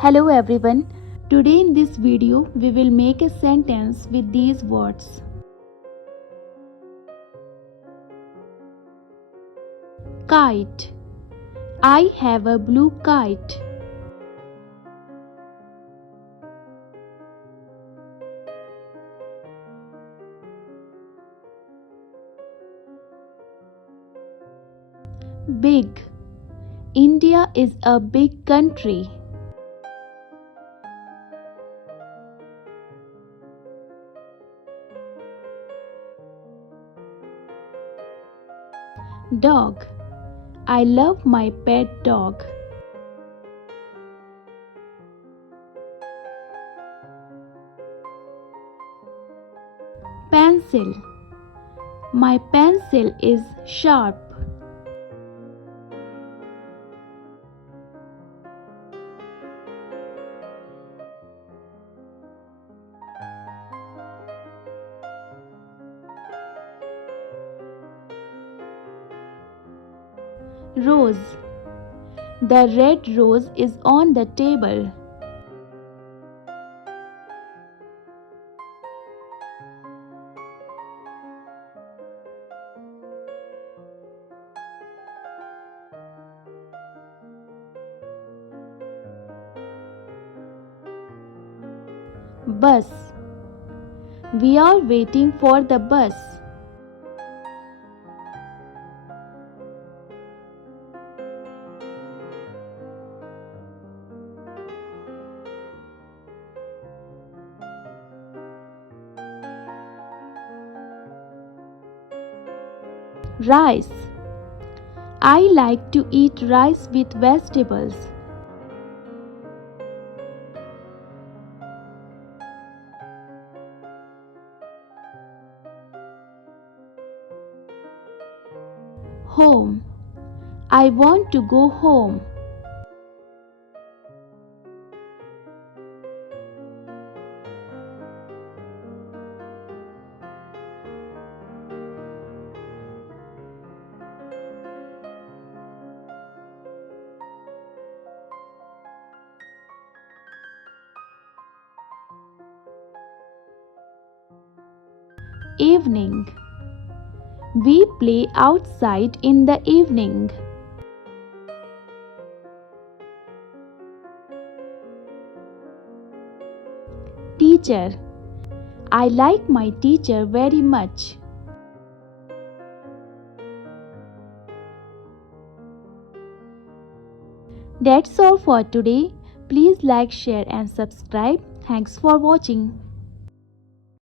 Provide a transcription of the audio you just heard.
Hello everyone. Today in this video we will make a sentence with these words. Kite. I have a blue kite. Big. India is a big country. Dog. I love my pet dog. Pencil. My pencil is sharp. Rose. The red rose is on the table. Bus. We are waiting for the bus. Rice. I like to eat rice with vegetables. Home. I want to go home. Evening. We play outside in the evening. Teacher. I like my teacher very much. That's all for today. Please like, share and subscribe. Thanks for watching.